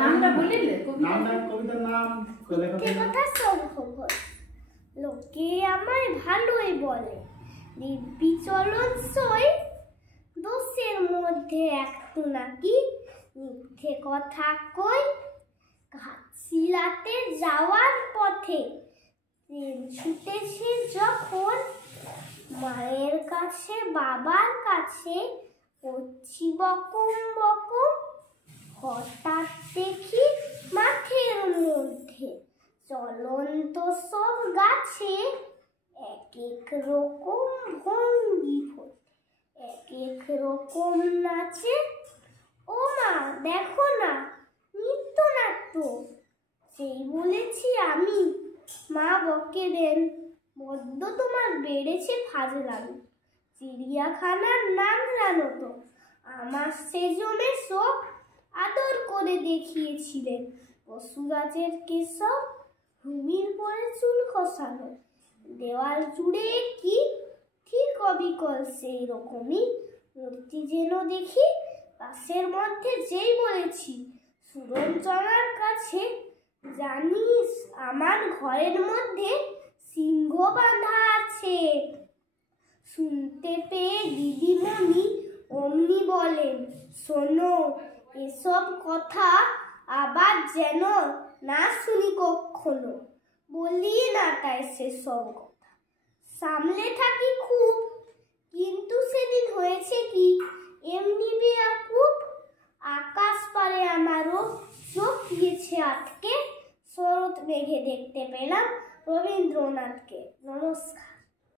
নামটা বলিলে কবিতার নাম কথা সম্ভব লোকে আমায় ভালোই বলে দিব্যি চলন সই দোষের মধ্যে একটু নাকি মিথ্যে কথা কই ঘাটশিলাতে যাওয়ার পথে ট্রেন ছুটেছে যখন মায়ের কাছে বাবার কাছে করছি বকম বকম হঠাৎ দেখি মাঠের মধ্যে চলন্ত সব গাছে এক এক রকম ভঙ্গি এক এক রকম নাচে ও মা দেখো না নৃত্যনাট্য সেই বলেছি আমি মা বকে দেন বড্ড তোমার বেড়েছে ফাজলামি চিড়িয়াখানার নাম জানো তো আমার সেজনে সব আদর করে দেখিয়েছিলেন পশুরাজের কেশব ভূমির পরে চুল খসানো দেওয়াল জুড়ে কি ঠিক অবিকল সেই রকমই মূর্তি যেন দেখি পাশের মধ্যে যেই বলেছি সুরঞ্চনার কাছে জানিস আমার ঘরের মধ্যে সিংহ বাঁধা আছে শুনতে পেয়ে দিদিমণি অমনি বলেন শোনো এসব কথা আবার যেন না শুনি কখনো বলি না তাই সেসব কথা সামলে থাকি খুব